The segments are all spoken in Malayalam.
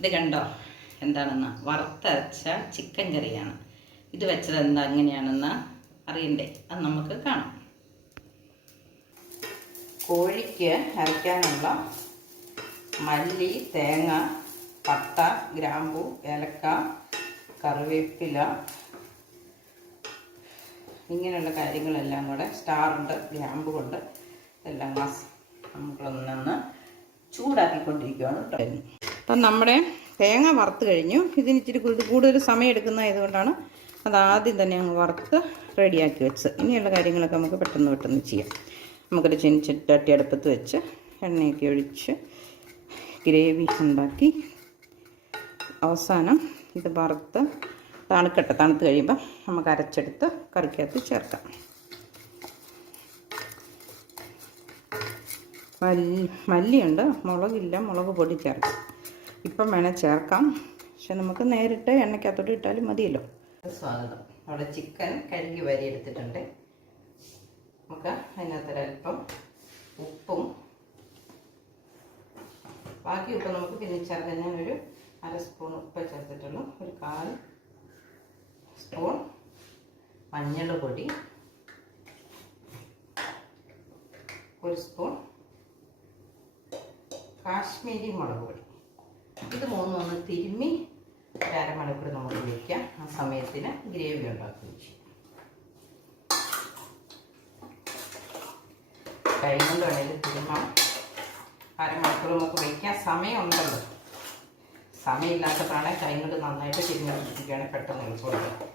ഇത് കണ്ടോ എന്താണെന്ന്? വറുത്തരച്ച ചിക്കൻ കറിയാണ്. ഇത് വെച്ചത് എങ്ങനെയാണെന്ന് അറിയണ്ടേ? അത് നമുക്ക് കാണാം. കോഴിക്ക് അരയ്ക്കാനുള്ള മല്ലി, തേങ്ങ, പട്ട, ഗ്രാമ്പു, ഏലക്ക, കറിവേപ്പില, ഇങ്ങനെയുള്ള കാര്യങ്ങളെല്ലാം കൂടെ സ്റ്റാറുണ്ട്, ഗ്രാമ്പു കൊണ്ട് എല്ലാം നമ്മളൊന്നൊന്ന് ചൂടാക്കിക്കൊണ്ടിരിക്കുകയാണ് കേട്ടോ. അപ്പം നമ്മുടെ തേങ്ങ വറുത്ത് കഴിഞ്ഞു. ഇതിന് ഇച്ചിരി കൂടുതൽ സമയം എടുക്കുന്നതായതുകൊണ്ടാണ് അത് ആദ്യം തന്നെ അങ്ങ് വറുത്ത് റെഡിയാക്കി വെച്ചത്. ഇനിയുള്ള കാര്യങ്ങളൊക്കെ നമുക്ക് പെട്ടെന്ന് ചെയ്യാം. നമുക്കൊരു ചട്ടി അടുപ്പത്ത് വെച്ച് എണ്ണയൊക്കെ ഒഴിച്ച് ഗ്രേവി ഉണ്ടാക്കി അവസാനം ഇത് വറുത്ത് തണുത്ത് കഴിയുമ്പോൾ നമുക്ക് അരച്ചെടുത്ത് കറിക്കകത്ത് ചേർക്കാം. മല്ലിയുണ്ട്, മുളകില്ല, മുളക് പൊടി ചേർക്കാം. ഇപ്പം വേണേൽ ചേർക്കാം, പക്ഷെ നമുക്ക് നേരിട്ട് എണ്ണയ്ക്കകത്തോട്ട് ഇട്ടാലും മതിയല്ലോ. സ്വാഗതം. അവിടെ ചിക്കൻ കഴുകി എടുത്തിട്ടുണ്ട്. നമുക്ക് അതിനകത്തൊരൽപ്പം ഉപ്പും ബാക്കി ഉപ്പ് നമുക്ക് പിന്നെ ചേർക്കാൻ ഞാനൊരു 1/2 സ്പൂൺ ഉപ്പ് ചേർത്തിട്ടുള്ളൂ. ഒരു 1/4 സ്പൂൺ മഞ്ഞൾ പൊടി, 1 സ്പൂൺ കാശ്മീരി മുളക് പൊടി. ഇത് മൂന്നും ഒന്ന് തിരുമ്മി ഒരു അരമണിക്കൂർ നമുക്ക് വയ്ക്കാം. ആ സമയത്തിന് ഗ്രേവി ഉണ്ടാക്കുകയും ചെയ്യും. കൈ കൊണ്ട് വേണമെങ്കിൽ തിരുമ്മാം. അരമണിക്കൂർ നമുക്ക് വയ്ക്കാൻ സമയമുണ്ടല്ലോ. സമയമില്ലാത്തപ്പോഴാണ് കൈ കൊണ്ട് നന്നായിട്ട് തിരിഞ്ഞ് പിടിപ്പിക്കുകയാണെങ്കിൽ പെട്ടെന്ന് എളുപ്പമുണ്ട്.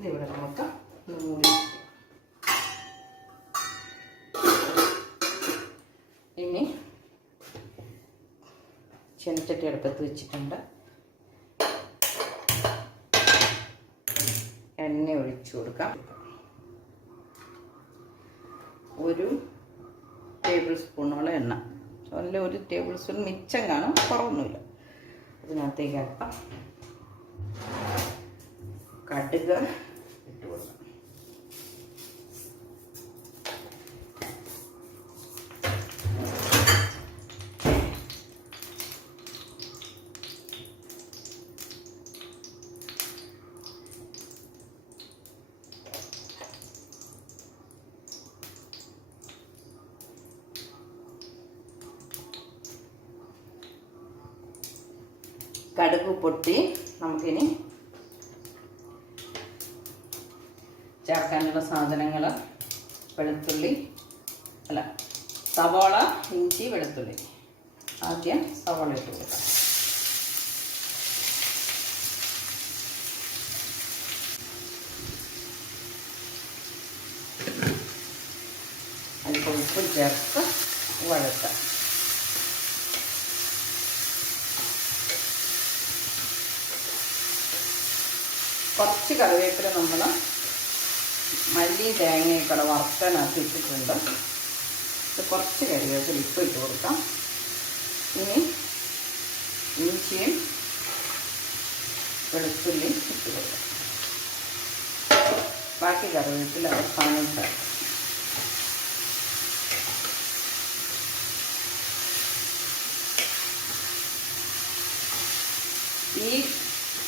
ഇതിവിടെ നമുക്ക് മൂടി ഇനി ചെനച്ചട്ടി അടുപ്പത്ത് വെച്ചിട്ടുണ്ട്. എണ്ണ ഒഴിച്ചു കൊടുക്കാം. 1 ടേബിൾ സ്പൂണോളം എണ്ണ, അതിൽ 1 ടേബിൾ സ്പൂൺ മിച്ചം കാണും, കുറവൊന്നുമില്ല. അതിനകത്തേക്ക് അല്പം കടുക് ഇട്ട് കൊടുക്കാം. കടുക് പൊട്ടി നമുക്കിനി ചേർക്കാനുള്ള സാധനങ്ങൾ സവാള, ഇഞ്ചി, വെളുത്തുള്ളി. ആദ്യം സവാള ഇട്ട് കൊടുക്കാം. അല്പം ഉപ്പ് ചേർത്ത് വഴറ്റാം. കുറച്ച് കറിവേപ്പില നമ്മൾ മല്ലിയും തേങ്ങയൊക്കെ വറുക്കാനകത്ത് ഇട്ടിട്ടുണ്ട്. കുറച്ച് കറിവേപ്പില ഇട്ട് കൊടുക്കാം. ഇനി ഇഞ്ചിയും വെളുത്തുള്ളിയും ഇട്ട് കൊടുക്കാം. ബാക്കി കറിവേപ്പില അവസാനം ചേർക്കാം. ഈ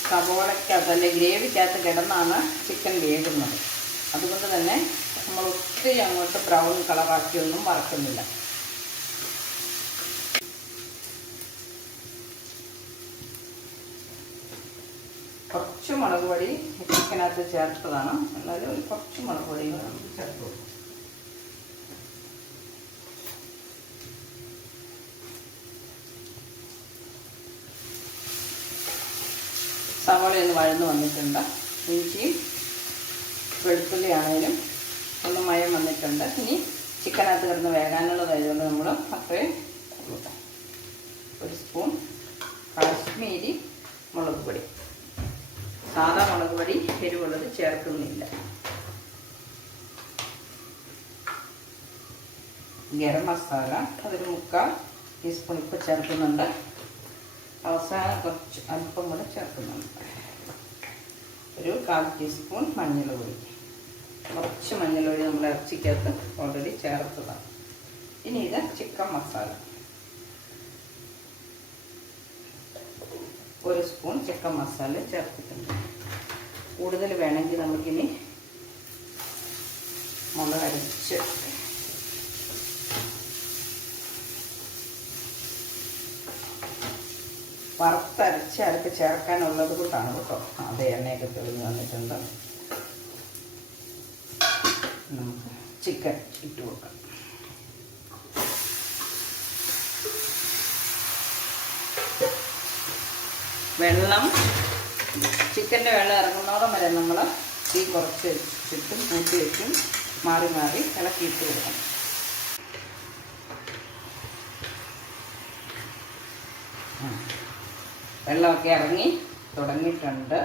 സവോളയ്ക്കകത്ത് അല്ലെങ്കിൽ ഗ്രേവിക്കകത്ത് കിടന്നാണ് ചിക്കൻ വേകുന്നത്. അതുകൊണ്ട് തന്നെ നമ്മൾ ഒത്തിരി അങ്ങോട്ട് ബ്രൗൺ കളറാക്കിയൊന്നും വറക്കുന്നില്ല. കുറച്ച് മുളക് പൊടി ചിക്കനകത്ത് ചേർത്തതാണ്, എന്നാലും ഒരു കുറച്ച് മുളക് പൊടി നമുക്ക് ചേർത്ത് കൊടുക്കും. സവാള ഒന്ന് വഴന്ന് വന്നിട്ടുണ്ട്. ഇഞ്ചി വെളുത്തുള്ളി ആണെങ്കിലും ഒന്ന് മയം വന്നിട്ടുണ്ട്. ഇനി ചിക്കനകത്ത് കിടന്ന് വേകാനുള്ളതായതുകൊണ്ട് നമ്മൾ അത്രയും കൊടുക്കാം. 1 സ്പൂൺ കാശ്മീരി മുളക് പൊടി. സാധാ മുളക് പൊടി എരിവുള്ളത് ചേർക്കുന്നില്ല. ഗരം മസാല അതൊരു 3/4 ടീസ്പൂൺ ഇപ്പോൾ ചേർക്കുന്നുണ്ട്. അവസാനം കുറച്ച് അല്പം കൂടെ ചേർക്കുന്നുണ്ട്. ഒരു 1/4 ടീസ്പൂൺ മഞ്ഞൾപ്പൊടി. കുറച്ച് മഞ്ഞൾപ്പൊടി നമ്മൾ ഇറച്ചിക്കകത്ത് ഓൾറെഡി ചേർത്തതാണ്. ഇനി ഇത് chicken masala, 1 spoon chicken masala ചേർത്തിട്ടുണ്ട്. കൂടുതൽ വേണമെങ്കിൽ നമുക്കിനി മുളക് അരച്ച് വറുത്തരച്ച് അരപ്പ് ചേർക്കാനുള്ളത് കൊണ്ടാണ് കേട്ടോ. അതേ എണ്ണയൊക്കെ തെളിഞ്ഞ് വന്നിട്ടുണ്ട്. നമുക്ക് ചിക്കൻ ഇട്ട് കൊടുക്കാം. വെള്ളം, ചിക്കൻ്റെ വെള്ളം ഇറങ്ങുന്നോളം വരെ നമ്മൾ തീ കുറച്ച് വെച്ചിട്ടും കൂട്ടി വെച്ചും മാറി മാറി ഇളക്കിയിട്ട് കൊടുക്കണം. വെള്ളമൊക്കെ ഇറങ്ങി തുടങ്ങിയിട്ടുണ്ട്.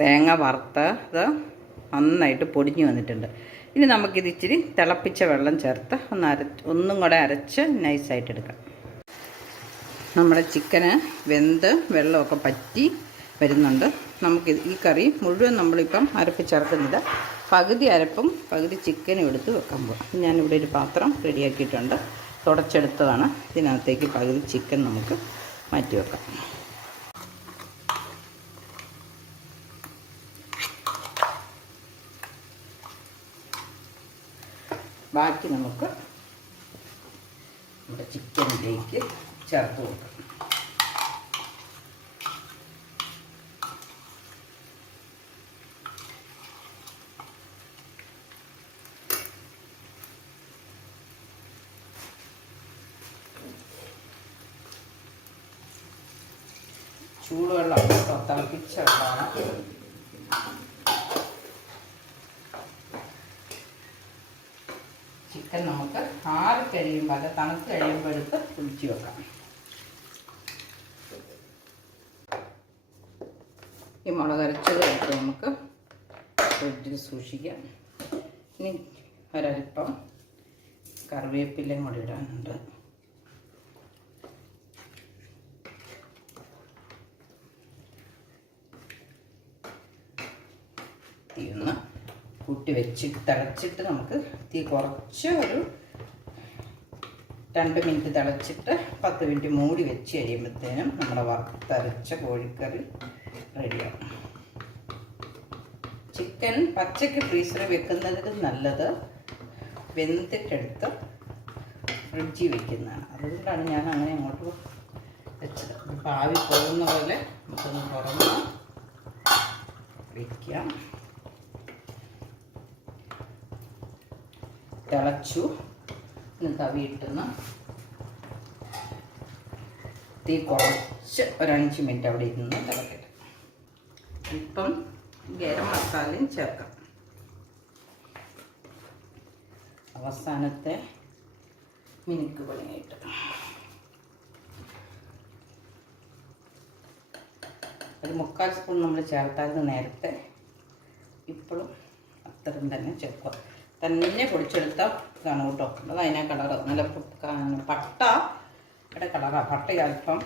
തേങ്ങ വറുത്തത് നന്നായിട്ട് പൊടിഞ്ഞു വന്നിട്ടുണ്ട്. ഇനി നമുക്കിത് ഇച്ചിരി തിളപ്പിച്ച വെള്ളം ചേർത്ത് ഒന്നും കൂടെ അരച്ച് നൈസായിട്ട് എടുക്കാം. നമ്മുടെ ചിക്കന് വെന്ത് വെള്ളമൊക്കെ പറ്റി വരുന്നുണ്ട്. നമുക്ക് ഈ കറി മുഴുവൻ നമ്മളിപ്പം അരപ്പ് ചേർക്കുന്നില്ല. പകുതി അരപ്പും പകുതി ചിക്കനും എടുത്ത് വെക്കാൻ പോകും. ഞാനിവിടെ ഒരു പാത്രം റെഡിയാക്കിയിട്ടുണ്ട്, തുടച്ചെടുത്തതാണ്. ഇതിനകത്തേക്ക് പകുതി ചിക്കൻ നമുക്ക് മാറ്റി വെക്കാം. ബാക്കി നമുക്ക് നമ്മുടെ ചിക്കനിലേക്ക് ചേർത്ത് കൊടുക്കാം. ചൂടുവെള്ളം തിളപ്പിച്ച വെള്ളമാണ്. ചിക്കൻ നമുക്ക് ആറി കഴിയുമ്പോൾ, അത് തണുത്ത് കഴിയുമ്പോൾ എടുത്ത് കുഴിച്ച് വെക്കാം. ഈ മുളക് അരച്ചത് എടുത്ത് നമുക്ക് ഫ്രിഡ്ജിൽ സൂക്ഷിക്കാം. ഇനി ഒരൽപ്പം കറിവേപ്പിലയും കൂടി ഇടാനുണ്ട്. തീ ഒന്ന് കൂട്ടി വെച്ചിട്ട് തിളച്ചിട്ട് നമുക്ക് തീ കുറച്ച് ഒരു 2 മിനിറ്റ് തിളച്ചിട്ട് 10 മിനിറ്റ് മൂടി വെച്ച് കഴിയുമ്പോഴത്തേനും നമ്മുടെ വറുത്തരച്ച കോഴിക്കറി റെഡിയാവും. ചിക്കൻ പച്ചയ്ക്ക് ഫ്രീസറിൽ വെക്കുന്നതിൽ നല്ലത് വെന്തിട്ടെടുത്ത് ഫ്രിഡ്ജിൽ വെക്കുന്നതാണ്. അതുകൊണ്ടാണ് ഞാൻ അങ്ങനെ അങ്ങോട്ട് വെച്ചത്. ഇപ്പോൾ ആവി പോകുന്ന പോലെ നമുക്കൊന്ന് തുറന്ന് വയ്ക്കാം. തിളച്ചു. തവിയിട്ടുന്ന തീ കുറച്ച് ഒരു 5 മിനിറ്റ് അവിടെ ഇരുന്ന് തിളക്കട്ടെ. ഇപ്പം ഗരം മസാലയും ചേർക്കാം. അവസാനത്തെ മിനുക്ക് പണിയായിട്ട് ഒരു 3/4 സ്പൂൺ നമ്മൾ ചേർത്തായിരുന്നു നേരത്തെ. ഇപ്പോഴും അത്രയും തന്നെ ചേർക്കുക. തന്നെ പൊടിച്ചെടുത്ത ഇതാണ് കേട്ടോ. അത് അതിനെ കളറ് നല്ല പട്ടയുടെ കളറാണ്. പട്ട അല്പം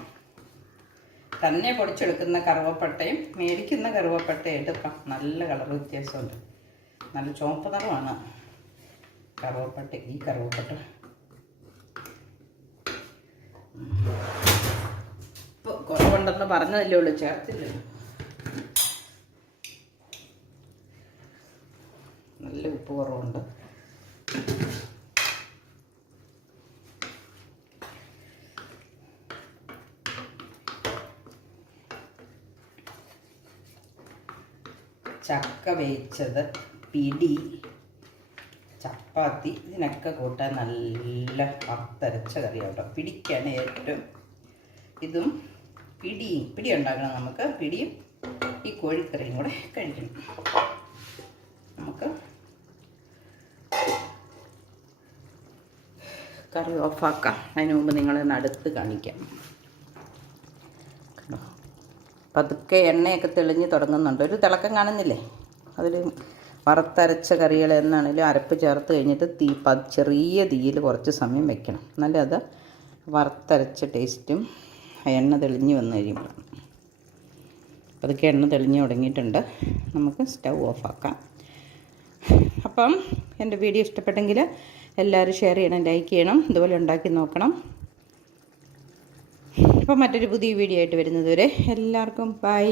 തന്നെ പൊടിച്ചെടുക്കുന്ന കറുവപ്പട്ടയും മേടിക്കുന്ന കറുവപ്പട്ടയായിട്ട് ഇപ്പം നല്ല കളർ വ്യത്യാസമുണ്ട്. നല്ല ചുവപ്പ് നിറമാണ് കറുവപ്പട്ട. ഈ കറുവപ്പട്ട ഇപ്പോൾ കുറവുണ്ടെന്ന് പറഞ്ഞതല്ലേ ഉള്ളൂ, ചേർത്തില്ലല്ലോ. നല്ല ഉപ്പ് കുറവുണ്ട്. ചക്ക വേവിച്ചത്, പിടി, ചപ്പാത്തി, ഇതിനൊക്കെ കൂട്ടാൻ നല്ല വറുത്തരച്ച കറിയാണ് കേട്ടോ. പിടിക്കാണ് ഏറ്റവും. ഇതും പിടി ഉണ്ടാക്കണം നമുക്ക്. പിടിയും ഈ കോഴിക്കറിയും കൂടെ കഴിക്കണം. നമുക്ക് കറി ഓഫാക്കാം. അതിന് മുമ്പ് നിങ്ങളൊന്ന് അടുത്ത് കാണിക്കാം. പതുക്കെ എണ്ണയൊക്കെ തെളിഞ്ഞ് തുടങ്ങുന്നുണ്ട്. ഒരു തിളക്കം കാണുന്നില്ലേ? അതിൽ വറുത്തരച്ച കറികൾ എന്നാണെങ്കിലും അരപ്പ് ചേർത്ത് കഴിഞ്ഞിട്ട് ചെറിയ തീയിൽ കുറച്ച് സമയം വെക്കണം. എന്നാലും അത് വറുത്തരച്ച ടേസ്റ്റും എണ്ണ തെളിഞ്ഞ് വന്നു കഴിയുമ്പോൾ. അതൊക്കെ എണ്ണ തെളിഞ്ഞ് തുടങ്ങിയിട്ടുണ്ട്. നമുക്ക് സ്റ്റൗ ഓഫാക്കാം. അപ്പം എൻ്റെ വീഡിയോ ഇഷ്ടപ്പെട്ടെങ്കിൽ എല്ലാവരും ഷെയർ ചെയ്യണം, ലൈക്ക് ചെയ്യണം, ഇതുപോലെ ഉണ്ടാക്കി നോക്കണം. അപ്പം മറ്റൊരു പുതിയ വീഡിയോ ആയിട്ട് വരുന്നത് വരെ എല്ലാവർക്കും ബൈ.